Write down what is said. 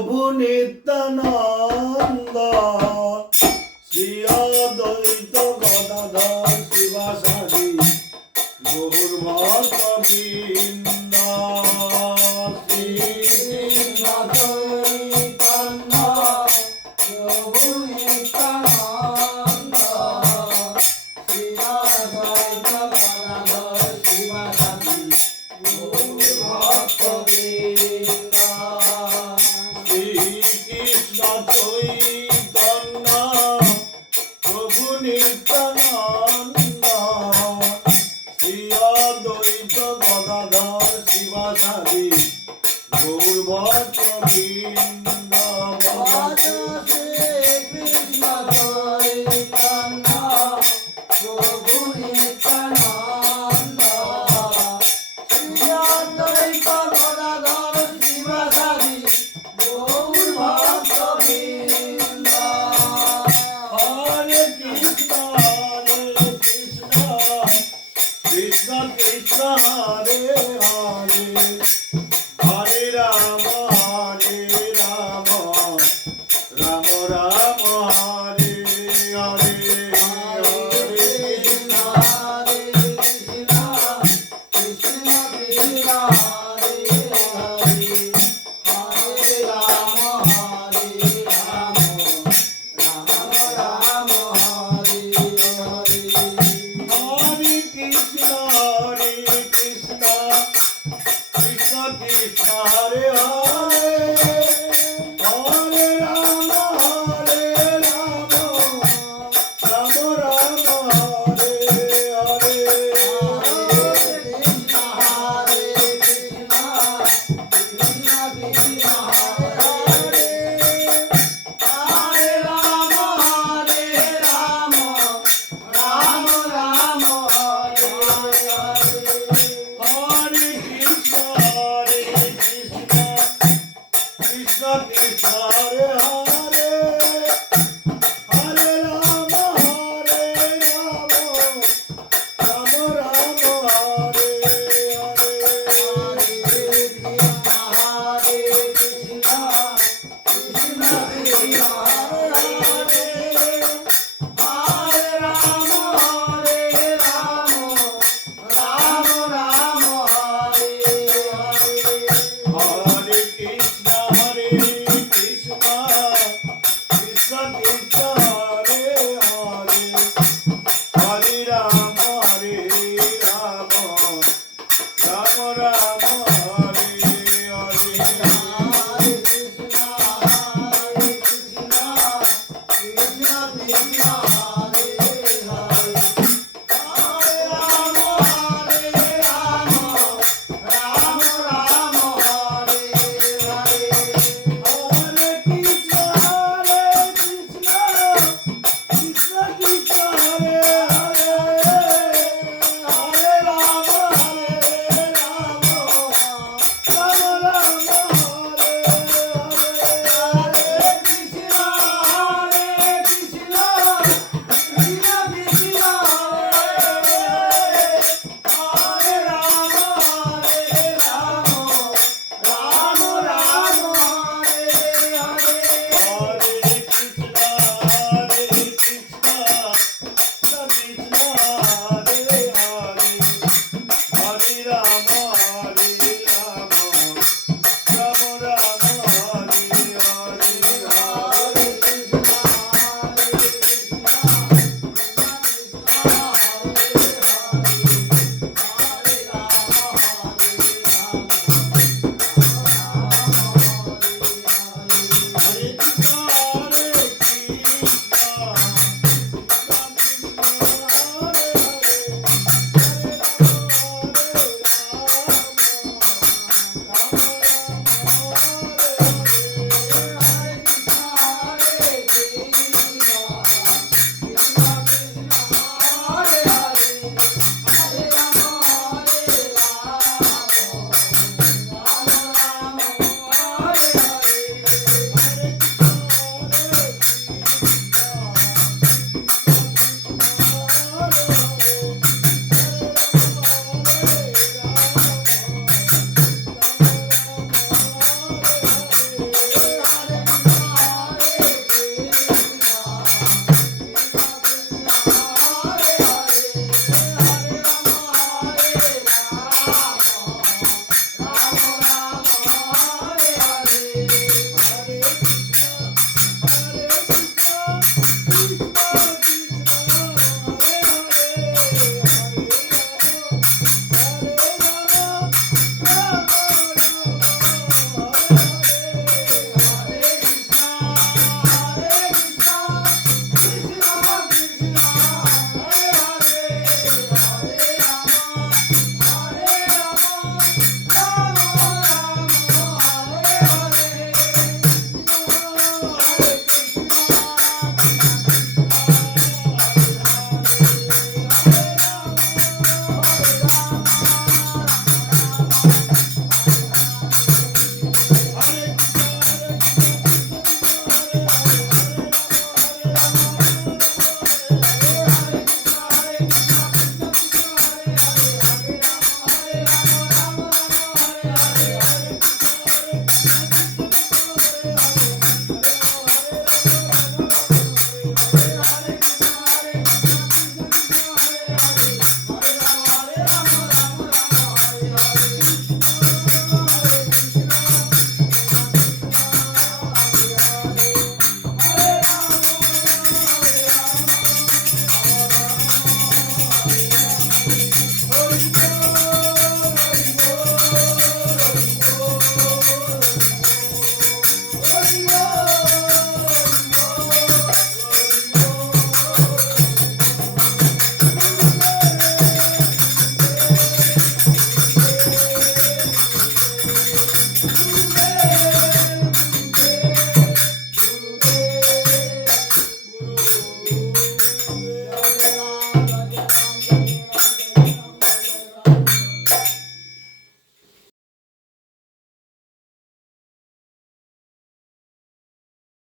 প্রভু নিত্যানন্দ শ্রী অদ্বৈত গদাধর শিবাসাদি গৌর ভক্তবৃন্দ শ্রী কৃষ্ণ চৈতন্য প্রভু নিত্যানন্দ শ্রী অদ্বৈত গদাধর শিবাসাদি গৌর ভক্তবৃন্দ কৃষ্ণ চৈতন্য প্রভু নিত্যানন্দ শ্রী অদ্বৈত গদাধর শিবাসাদি গৌর ভক্তবৃন্দ কৃষ্ণ চৈতন্য প্রভু নিত্যানন্দ শ্রী অদ্বৈত গদাধর শিবাসাদি গৌর ভক্তবৃন্দ হরে কৃষ্ণ কৃষ্ণ কৃষ্ণ হরে হরে হরে রাম রাম রাম হরে হরে হরে কৃষ্ণ কৃষ্ণ কৃষ্ণ হরে হরে হরে রাম রাম রাম হরে হরে হরে কৃষ্ণ কৃষ্ণ কৃষ্ণ কৃষ্ণ হরে হরে হরে রাম রাম রাম হরে হরে কৃষ্ণ কৃষ্ণ কৃষ্ণ কৃষ্ণ হরে হরে রাম রাম রাম হরে হরে হরে কৃষ্ণ কৃষ্ণ কৃষ্ণ হরে হরে হরে রাম রাম রাম হরে হরে হরে কৃষ্ণ কৃষ্ণ কৃষ্ণ কৃষ্ণ হরে হরে রাম রাম রাম হরে হরে হরে কৃষ্ণ কৃষ্ণ কৃষ্ণ কৃষ্ণ হরে হরে হরে রাম রাম রাম